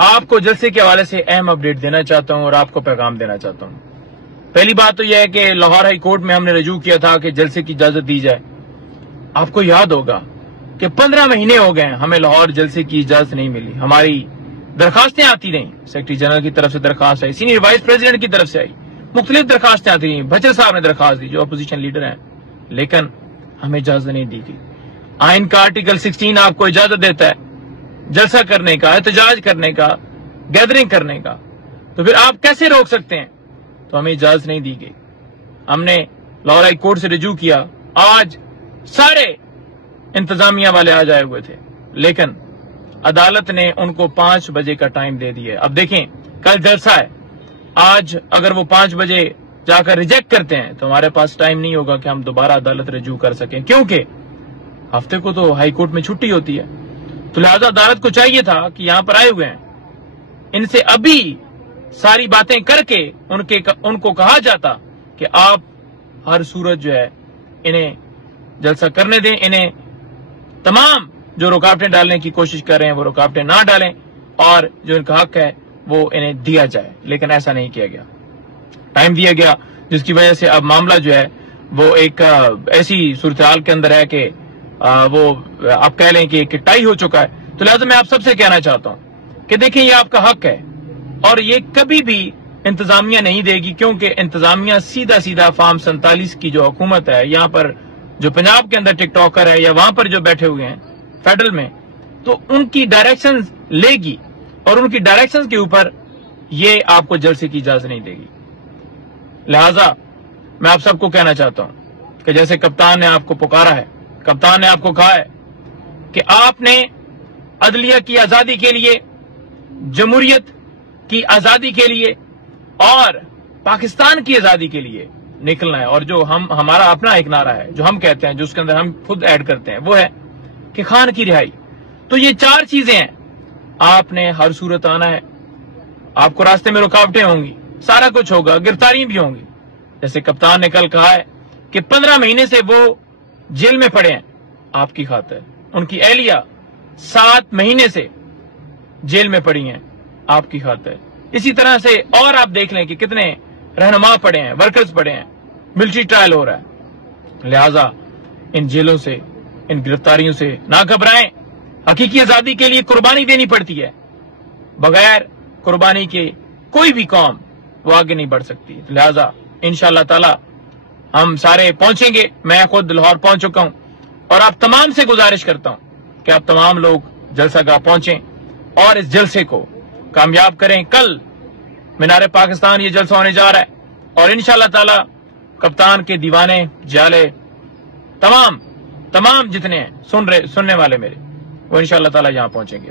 آپ کو جلسے کے حوالے سے اہم اپڈیٹ دینا چاہتا ہوں اور آپ کو پیغام دینا چاہتا ہوں۔ پہلی بات تو یہ ہے کہ لاہور ہائی کورٹ میں ہم نے رجوع کیا تھا کہ جلسے کی اجازت دی جائے۔ آپ کو یاد ہوگا کہ 15 مہینے ہو گئے ہمیں لاہور جلسے کی اجازت نہیں ملی، ہماری درخواستیں آتی رہیں، سیکرٹری جنرل کی طرف سے درخواست آئی، سینئر وائس پریزیڈنٹ کی طرف سے آئی، مختلف درخواستیں آتی رہیں، بچر صاحب نے درخواست دی جو اپوزیشن لیڈر ہیں، لیکن ہمیں اجازت نہیں دی گئی۔ آئین کا آرٹیکل 16 آپ کو اجازت دیتا ہے جلسہ کرنے کا، احتجاج کرنے کا، گیدرنگ کرنے کا، تو پھر آپ کیسے روک سکتے ہیں؟ تو ہمیں اجازت نہیں دی گئی۔ ہم نے لاہور ہائی کورٹ سے رجوع کیا، آج سارے انتظامیہ والے آ جائے ہوئے تھے، لیکن عدالت نے ان کو 5 بجے کا ٹائم دے دیا ہے۔ اب دیکھیں کل جلسہ ہے، آج اگر وہ 5 بجے جا کر ریجیکٹ کرتے ہیں تو ہمارے پاس ٹائم نہیں ہوگا کہ ہم دوبارہ عدالت رجوع کر سکیں، کیونکہ ہفتے کو تو ہائی کورٹ میں چھٹی ہوتی ہے۔ تو لہذا عدالت کو چاہیے تھا کہ یہاں پر آئے ہوئے ہیں، ان سے ابھی ساری باتیں کر کے ان کو کہا جاتا کہ آپ ہر صورت جو ہے انہیں جلسہ کرنے دیں، انہیں تمام جو رکاوٹیں ڈالنے کی کوشش کر رہے ہیں وہ رکاوٹیں نہ ڈالیں، اور جو ان کا حق ہے وہ انہیں دیا جائے، لیکن ایسا نہیں کیا گیا۔ ٹائم دیا گیا جس کی وجہ سے اب معاملہ جو ہے وہ ایک ایسی صورتحال کے اندر ہے کہ وہ آپ کہہ لیں کہ ٹائی ہو چکا ہے۔ تو لہذا میں آپ سب سے کہنا چاہتا ہوں کہ دیکھیں یہ آپ کا حق ہے اور یہ کبھی بھی انتظامیہ نہیں دے گی، کیونکہ انتظامیہ سیدھا فارم 47 کی جو حکومت ہے، یہاں پر جو پنجاب کے اندر ٹک ٹاکر ہے یا وہاں پر جو بیٹھے ہوئے ہیں فیڈرل میں، تو ان کی ڈائریکشنز لے گی اور ان کی ڈائریکشنز کے اوپر یہ آپ کو جلسے کی اجازت نہیں دے گی۔ لہذا میں آپ سب کو کہنا چاہتا ہوں کہ جیسے کپتان نے آپ کو پکارا ہے، کپتان نے آپ کو کہا ہے کہ آپ نے عدلیہ کی آزادی کے لیے، جمہوریت کی آزادی کے لیے اور پاکستان کی آزادی کے لیے نکلنا ہے، اور جو ہمارا اپنا ایک نعرہ ہے جو ہم کہتے ہیں، جو اس کے اندر ہم خود ایڈ کرتے ہیں، وہ ہے کہ خان کی رہائی۔ تو یہ 4 چیزیں ہیں، آپ نے ہر صورت آنا ہے، آپ کو راستے میں رکاوٹیں ہوں گی، سارا کچھ ہوگا، گرفتاریاں بھی ہوں گی، جیسے کپتان نے کل کہا ہے کہ 15 مہینے سے وہ جیل میں پڑے ہیں آپ کی خاطر، ان کی اہلیہ 7 مہینے سے جیل میں پڑی ہیں آپ کی خاطر۔ اسی طرح سے اور آپ دیکھ لیں کہ کتنے رہنما پڑے ہیں، ورکرز پڑے ہیں، ملٹری ٹرائل ہو رہا ہے۔ لہذا ان جیلوں سے، ان گرفتاریوں سے نہ گھبرائیں، حقیقی آزادی کے لیے قربانی دینی پڑتی ہے، بغیر قربانی کے کوئی بھی قوم وہ آگے نہیں بڑھ سکتی۔ لہذا انشاءاللہ تعالی ہم سارے پہنچیں گے، میں خود لاہور پہنچ چکا ہوں، اور آپ تمام سے گزارش کرتا ہوں کہ آپ تمام لوگ جلسہ گاہ پہنچیں اور اس جلسے کو کامیاب کریں۔ کل مینار پاکستان یہ جلسہ ہونے جا رہا ہے، اور انشاءاللہ تعالی کپتان کے دیوانے، جالے، تمام جتنے ہیں سننے والے میرے، وہ انشاءاللہ تعالی یہاں پہنچیں گے۔